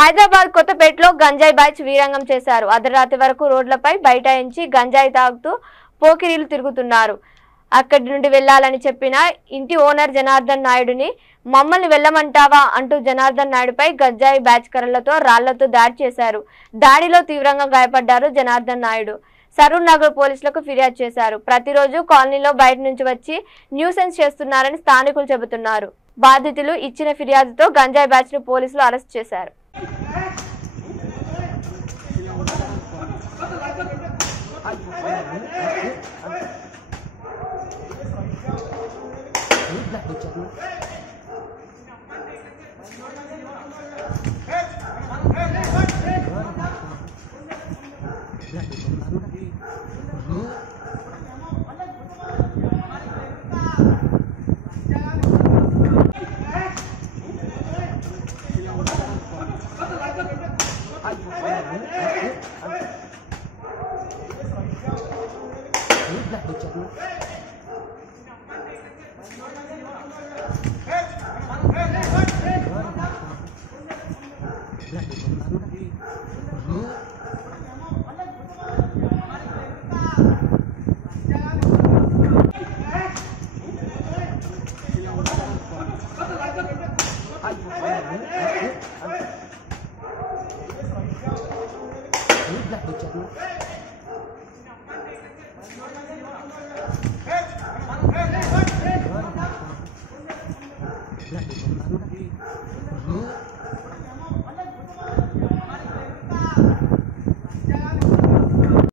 హైదరాబాద్ కొత్తపేటలో గంజాయి బ్యాచ్ వీరంగం చేశారు. అర్ధరాత్రి వరకు రోడ్లపై బైఠాయించి గంజాయి తాగుతూ పోకిరీలు తిరుగుతున్నారు. అక్కడి నుండి వెళ్లాలని చెప్పిన ఇంటి ఓనర్ జనార్దన్ నాయుడుని మమ్మల్ని వెళ్లమంటావా అంటూ జనార్దన్ నాయుడుపై గంజాయి బ్యాచ్ కర్రలతో రాళ్లతో దాడి చేశారు. దాడిలో తీవ్రంగా గాయపడ్డారు జనార్దన్ నాయుడు. సరూర్ నగర్ పోలీసులకు ఫిర్యాదు చేశారు. ప్రతిరోజు కాలనీలో బయట నుంచి వచ్చి న్యూసెన్స్ చేస్తున్నారని స్థానికులు చెబుతున్నారు. బాధితులు ఇచ్చిన ఫిర్యాదుతో గంజాయి బ్యాచ్ ను పోలీసులు అరెస్ట్ చేశారు.